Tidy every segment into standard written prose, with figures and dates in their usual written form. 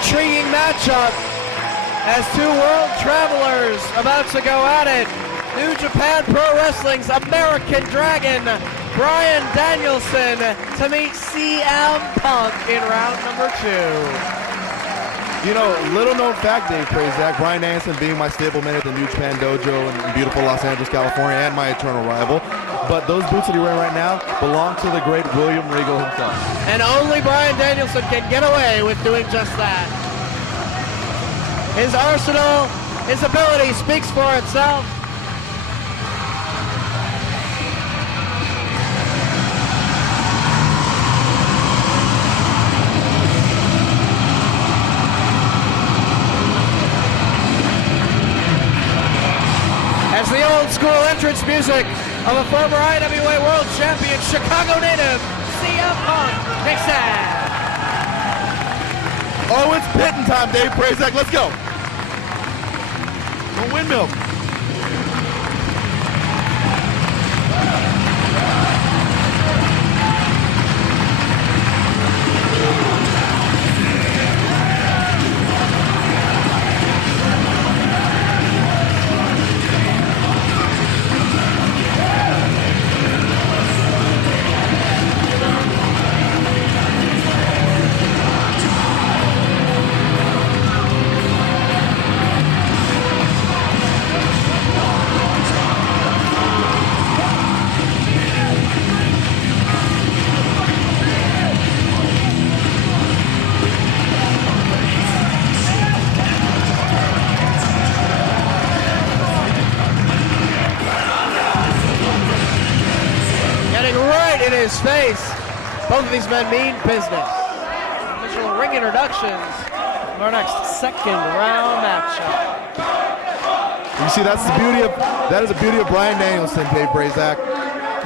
intriguing matchup as two world travelers about to go at it. New Japan Pro Wrestling's American Dragon, Bryan Danielson, to meet CM Punk in round number 2. You know, little known fact, Dave Prazak, Bryan Danielson being my stablemate at the New Japan Dojo in beautiful Los Angeles, California, and my eternal rival. But those boots that he's wearing right now belong to the great William Regal himself. And only Bryan Danielson can get away with doing just that. His arsenal, his ability speaks for itself. As the old school entrance music of a former IWA World Champion, Chicago native, CM Punk, takes that. Oh, it's pitting time, Dave Prazak. Let's go. A windmill. In his face. Both of these men mean business. Official ring introductions of our next second round matchup. You see, that is the beauty of Bryan Danielson, Dave Prazak.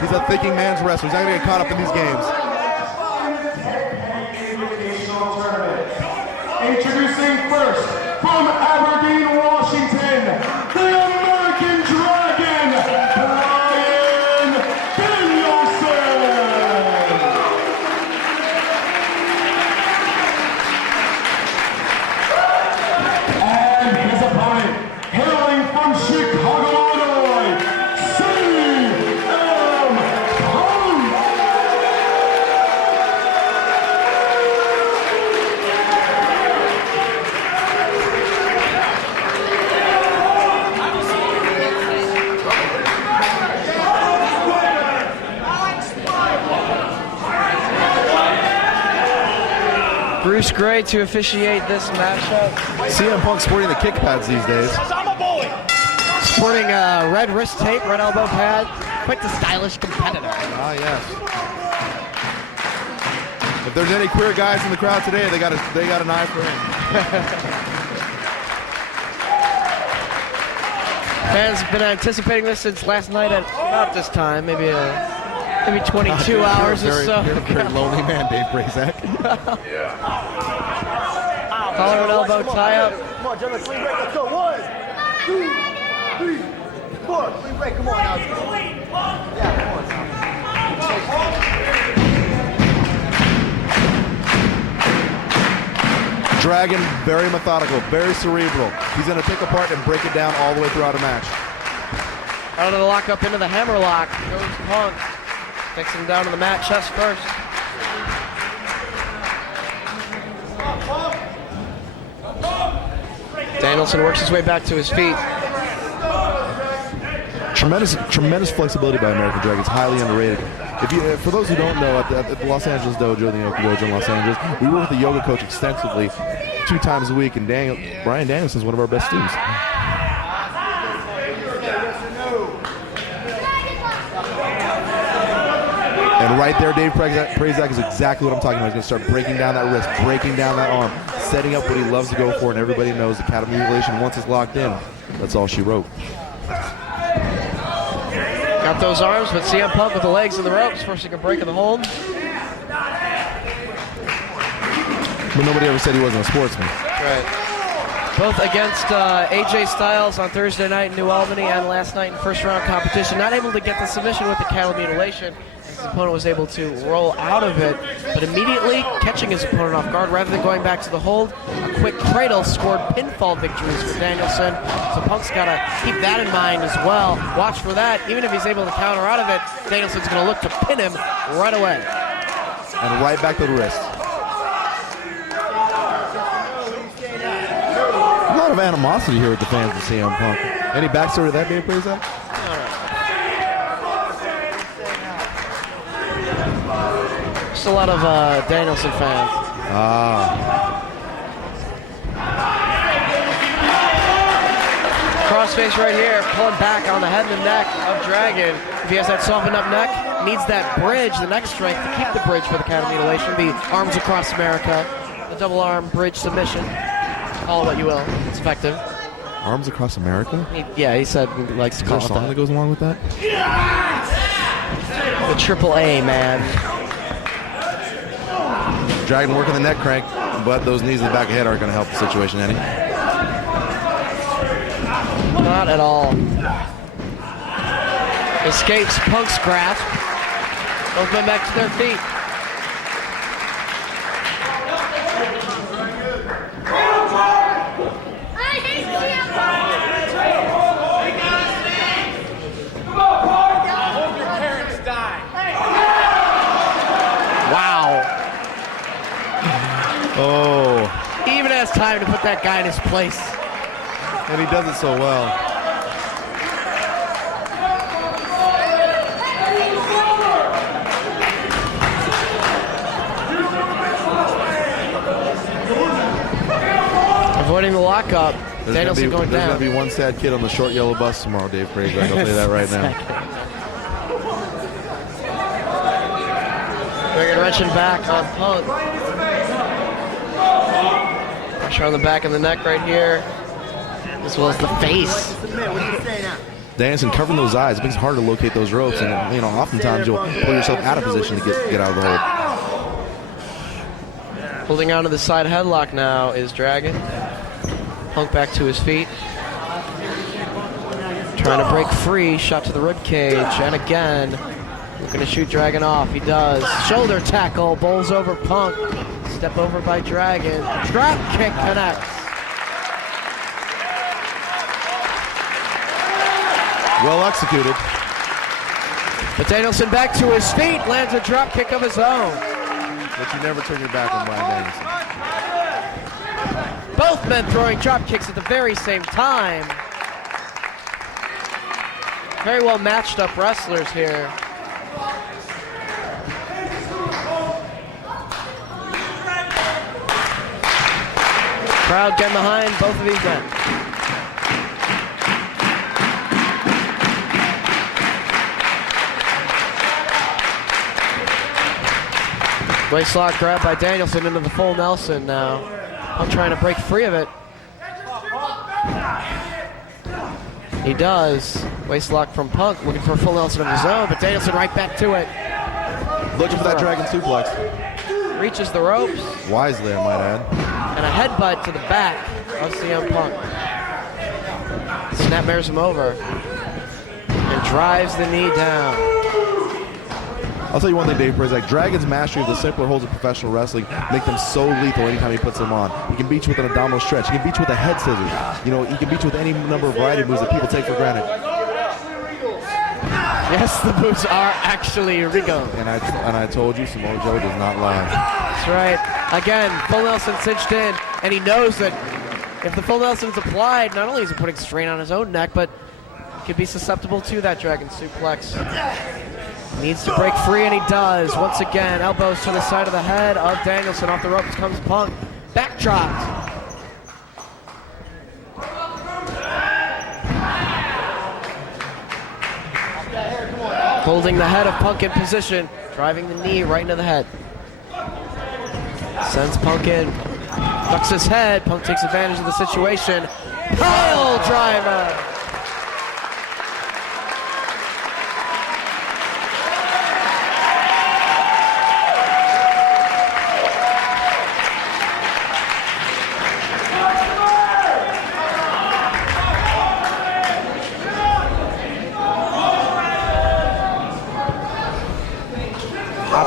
He's a thinking man's wrestler. He's not going to get caught up in these games. Introducing first from Aberdeen, Washington, the American Dragon, Bryan Danielson. And his opponent, hailing from Chicago, Illinois, CM Punk. Bruce Gray to officiate this matchup. CM Punk sporting the kick pads these days. Sporting a red wrist tape, red elbow pad. Quite the stylish competitor. Ah, yes. If there's any queer guys in the crowd today, they got an eye for him. Fans have been anticipating this since last night at about this time, maybe 22 hours or so. You're a very lonely man, Dave Prazak. Collar and elbow tie up. Come on, gentlemen, clean break. Let's go. 1, 2, 3, 4. Clean break. Come on now. Yeah, come on now. Dragon, very methodical, very cerebral. He's going to pick apart and break it down all the way throughout a match. Out of the lockup into the hammer lock goes Punk. Takes him down to the mat chest first. Danielson works his way back to his feet. Tremendous flexibility by American Dragon. It's highly underrated. For those who don't know, at the Los Angeles Dojo, the Yoga Dojo in Los Angeles, we work with the yoga coach extensively 2 times a week, and Bryan Danielson is one of our best students. And right there, Dave Prazak is exactly what I'm talking about. He's going to start breaking down that wrist, breaking down that arm, setting up what he loves to go for, and everybody knows the cattle mutilation, once it's locked in, that's all she wrote. Got those arms, but CM Punk with the legs and the ropes, forcing a break of the hold. But nobody ever said he wasn't a sportsman. Right. Both against AJ Styles on Thursday night in New Albany and last night in first round competition. Not able to get the submission with the cattle mutilation. His opponent was able to roll out of it, but immediately catching his opponent off guard rather than going back to the hold. A quick cradle scored pinfall victories for Danielson. So Punk's got to keep that in mind as well. Watch for that. Even if he's able to counter out of it, Danielson's going to look to pin him right away. And right back to the wrist. A lot of animosity here with the fans of CM Punk. Any backstory to that, Dave Prazak? Just a lot of Danielson fans. Crossface right here, pulling back on the head and the neck of Dragon. If he has that softened up neck, needs that bridge, the neck strength to keep the bridge for the counter mutilation. The arms across America, the double arm bridge submission. Call it what you will, it's effective. Arms across America? He said he likes to call Is it there a song that that. goes along with that? The triple A, man. Dragon working the neck crank, but those knees in the back of the head aren't going to help the situation any. Not at all. Escapes Punk's grasp. Both men back to their feet. Wow. Oh. He even has time to put that guy in his place. And he does it so well. Avoiding the lockup. Danielson going There's down. going to be one sad kid on the short yellow bus tomorrow, Dave Prazak. I'll tell you that right now. Dragon wrenching back on Punk. Pressure on the back of the neck right here, as well as the face. Danielson covering those eyes. It makes it hard to locate those ropes, and oftentimes you'll pull yourself out of position to get out of the hold. Holding on to the side headlock now is Dragon. Punk back to his feet. Trying to break free, shot to the rib cage, and again, looking to shoot Dragon off. He does. Shoulder tackle, bowls over Punk. Step over by Dragon. Drop kick connects. Well executed. But Danielson back to his feet, lands a drop kick of his own. But you never turn your back on Bryan Danielson. Both men throwing drop kicks at the very same time. Very well matched up wrestlers here. Crowd getting behind both of these men. Waistlock grab by Danielson into the full Nelson now. I'm trying to break free of it. He does. Waistlock from Punk, looking for a full Nelson of his own, but Danielson right back to it. Looking for that Dragon suplex. Reaches the ropes. Wisely, I might add. And a headbutt to the back of CM Punk. Snapmares him over. And drives the knee down. I'll tell you one thing, Dave Prazak. Dragon's mastery of the simpler holds of professional wrestling make them so lethal anytime he puts them on. He can beat you with an abdominal stretch. He can beat you with a head scissors. He can beat you with any number of variety moves that people take for granted. Yes, the moves are actually Rigo. And I told you, Samoa Joe does not lie. That's right. Again, full Nelson cinched in, and he knows that if the full Nelson's applied, not only is he putting strain on his own neck, but he could be susceptible to that Dragon suplex. Needs to break free, and he does. Once again, elbows to the side of the head of Danielson. Off the ropes comes Punk. Backdropped. Holding the head of Punk in position, driving the knee right into the head. Sends Punk in, ducks his head. Punk takes advantage of the situation. Pile driver.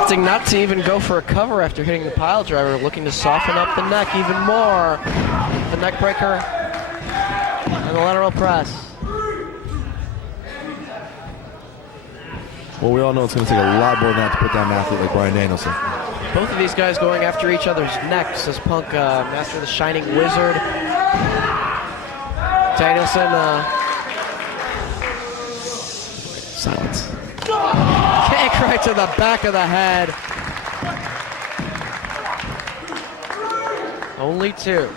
Opting not to even go for a cover after hitting the pile driver, looking to soften up the neck even more. The neck breaker and the lateral press. Well, we all know it's going to take a lot more than that to put down an athlete like Bryan Danielson. Both of these guys going after each other's necks as Punk master the Shining Wizard. Danielson, silence. Kick right to the back of the head. Only two.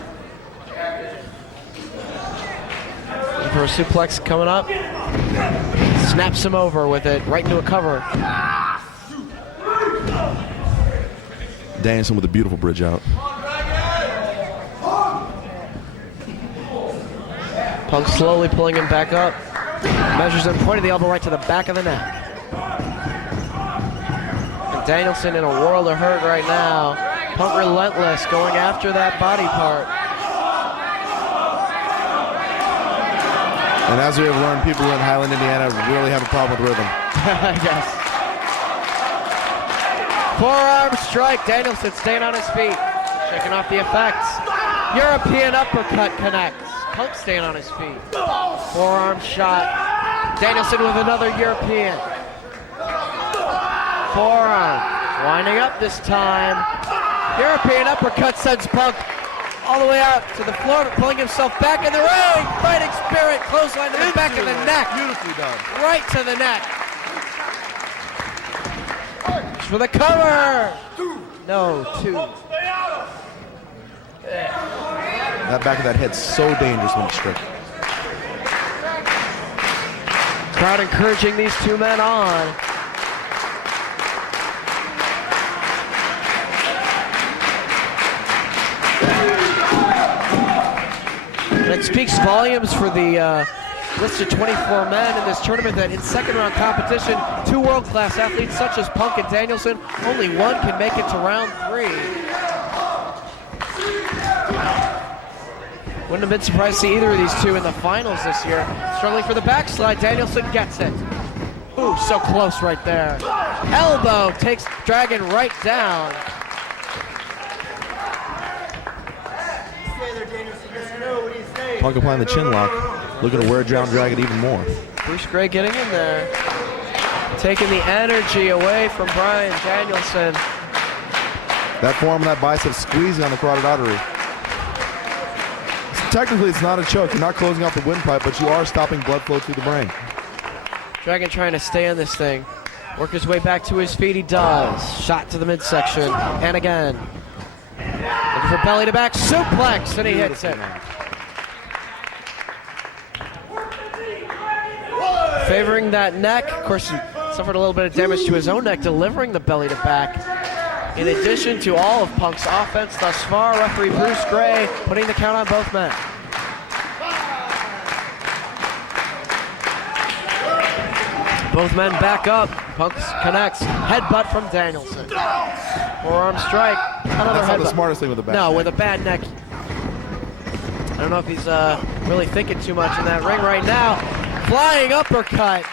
Looking for a suplex coming up. Snaps him over with it, right into a cover. Danielson with a beautiful bridge out. Punk slowly pulling him back up. Measures him, pointing the elbow right to the back of the neck. And Danielson in a world of hurt right now. Punk relentless, going after that body part. And as we have learned, people in Highland, Indiana really have a problem with rhythm. I guess. Forearm strike. Danielson staying on his feet. Checking off the effects. European uppercut connects. Punk staying on his feet. Forearm shot. Danielson with another European. Forearm. Winding up this time. European uppercut sends Punk all the way out to the floor, pulling himself back in the ring. Fighting spirit, clothesline to the back of the neck. Beautifully done. Right to the neck. For the cover. No, two. That back of that head's so dangerous when it's strict. Crowd encouraging these two men on. And it speaks volumes for the listed 24 men in this tournament that in second round competition, two world-class athletes such as Punk and Danielson, only one can make it to round 3. Wouldn't have been surprised to see either of these two in the finals this year. Struggling for the backslide, Danielson gets it. Ooh, so close right there. Elbow takes Dragon right down. Punk applying the chin lock, looking to wear down Dragon even more. Bruce Gray getting in there. Taking the energy away from Bryan Danielson. That forearm and that bicep squeezing on the carotid artery. Technically, it's not a choke. You're not closing off the windpipe, but you are stopping blood flow through the brain. Dragon trying to stay on this thing. Work his way back to his feet. He does. Shot to the midsection. And again. Looking for belly to back. Suplex. And he hits it. Favoring that neck. Of course, he suffered a little bit of damage to his own neck, delivering the belly to back. In addition to all of Punk's offense thus far, referee Bruce Gray putting the count on both men. Both men back up. Punk connects. Headbutt from Danielson. Forearm strike. Another That's not headbutt. the smartest thing with a bad No, neck. with a bad neck. I don't know if he's really thinking too much in that ring right now. Flying uppercut.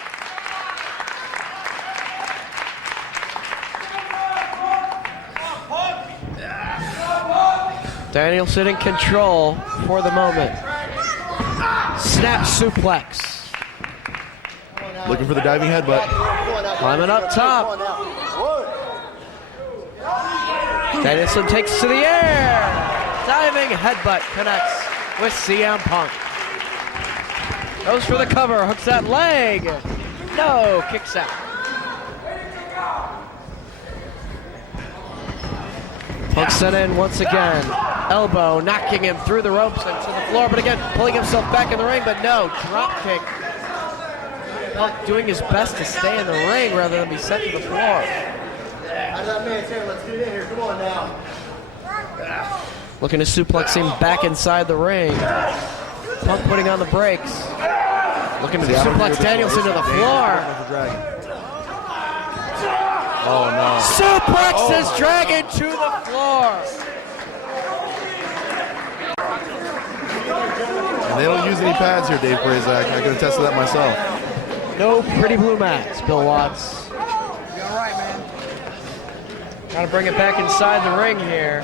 Danielson in control for the moment. Snap suplex. Looking for the diving headbutt. Climbing up top. Danielson takes to the air. Diving headbutt connects with CM Punk. Goes for the cover, hooks that leg. No, kicks out. Punk sent in once again. Elbow knocking him through the ropes and to the floor, but again, pulling himself back in the ring, but no, drop kick. Punk doing his best to stay in the ring rather than be sent to the floor. Out of that man's hair, let's get it in here. Come on now. Looking to suplex him back inside the ring. Punk putting on the brakes. Looking to suplex Danielson to the floor. Oh no. Suplexes Dragon to the floor. And they don't use any pads here, Dave Prazak. I can attest to that myself. No pretty blue mats, Bill Watts. Got to bring it back inside the ring here.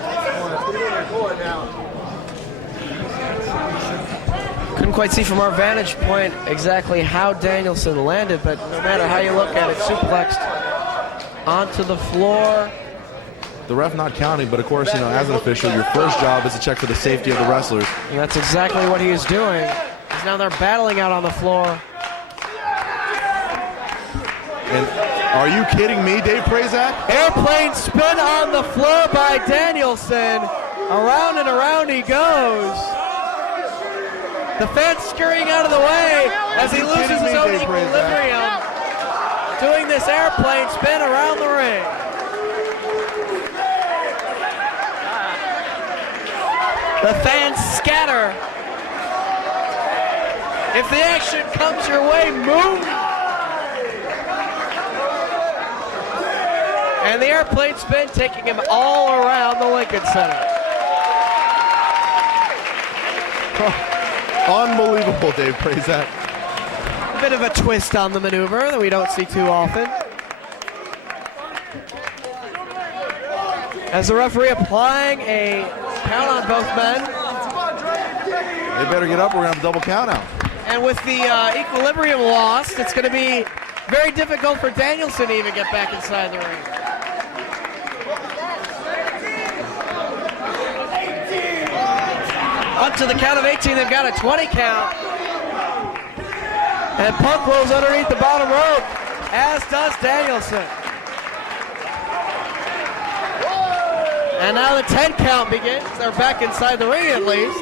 Couldn't quite see from our vantage point exactly how Danielson landed, but no matter how you look at it, suplexed onto the floor. The ref not counting, but of course, you know, as an official, your first job is to check for the safety of the wrestlers. And that's exactly what he is doing. Because now they're battling out on the floor. And are you kidding me, Dave Prazak? Airplane spin on the floor by Danielson. Around and around he goes. The fans scurrying out of the way as he loses his own equilibrium. Doing this airplane spin around the ring. The fans scatter. If the action comes your way, move. And the airplane spin taking him all around the Lincoln Center. Unbelievable, Dave Prazak. A bit of a twist on the maneuver that we don't see too often. As the referee applying a count on both men. They better get up, we're going to have a double count out. And with the equilibrium lost, it's going to be very difficult for Danielson to even get back inside the ring. Up to the count of 18, they've got a 20 count. And Punk rolls underneath the bottom rope, as does Danielson. And now the 10 count begins. They're back inside the ring at least.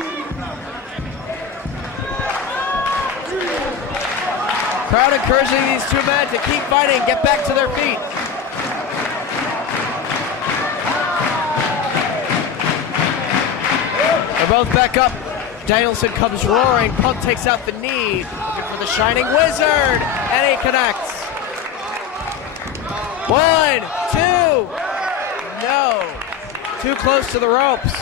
Crowd encouraging these two men to keep fighting, get back to their feet. They're both back up. Danielson comes roaring. Punk takes out the knee. Looking for the Shining Wizard. And he connects. 1, 2. No. Too close to the ropes.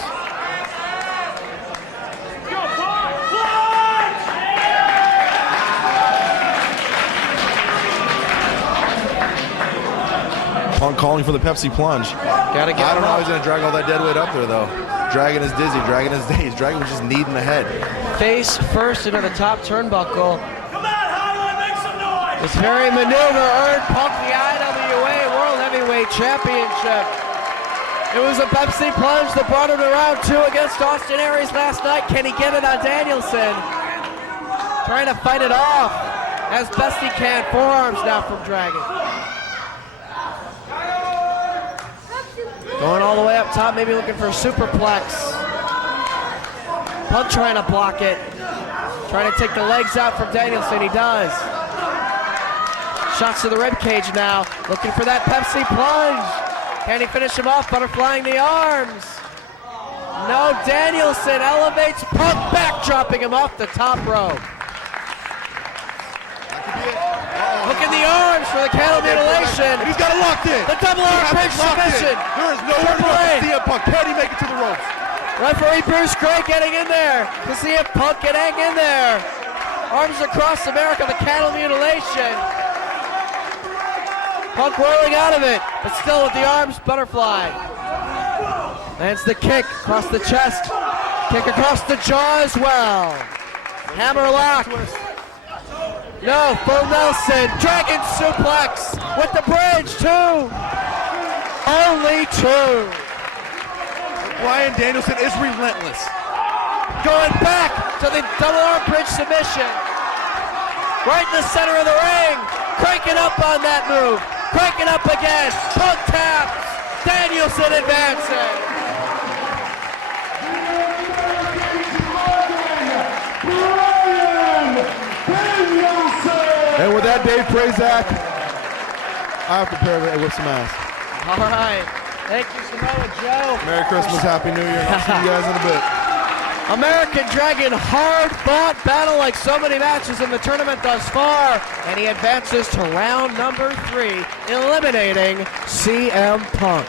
Punk calling for the Pepsi plunge. Gotta get I don't him know how up. he's going to drag all that dead weight up there, though. Dragon is dizzy, Dragon is dazed. Dragon was just kneading the head. Face first into the top turnbuckle. Come on, Hollywood, make some noise! This very maneuver earned Punk the IWA World Heavyweight Championship. It was a Pepsi plunge that brought him to round 2 against Austin Aries last night. Can he get it on Danielson? Trying to fight it off as best he can. Forearms now from Dragon. Going all the way up top, maybe looking for a superplex. Punk trying to block it. Trying to take the legs out from Danielson. He does. Shots to the ribcage now. Looking for that Pepsi plunge. Can he finish him off? Butterflying the arms. No, Danielson elevates Punk back, dropping him off the top rope. Look at the arms for the cattle mutilation. He's got it locked in. The double arm bridge submission. There is nowhere to go for CM Punk. Can he make it to the ropes? Referee Bruce Gray getting in there to see if Punk can hang in there. Arms across America, the cattle mutilation. Punk rolling out of it, but still with the arms butterfly. Lands the kick across the chest. Kick across the jaw as well. Hammer lock. No, full Nelson. Dragon suplex with the bridge, 2. Only 2. Bryan Danielson is relentless. Going back to the double arm bridge submission. Right in the center of the ring. Cranking up on that move. Cranking up again. Punk taps. Danielson advancing. And with that, Dave Prazak, I have to pair it with some ass. All right. Thank you, Samoa Joe. Merry Christmas, Happy New Year, and I'll see you guys in a bit. American Dragon, hard-fought battle like so many matches in the tournament thus far, and he advances to round number 3, eliminating CM Punk.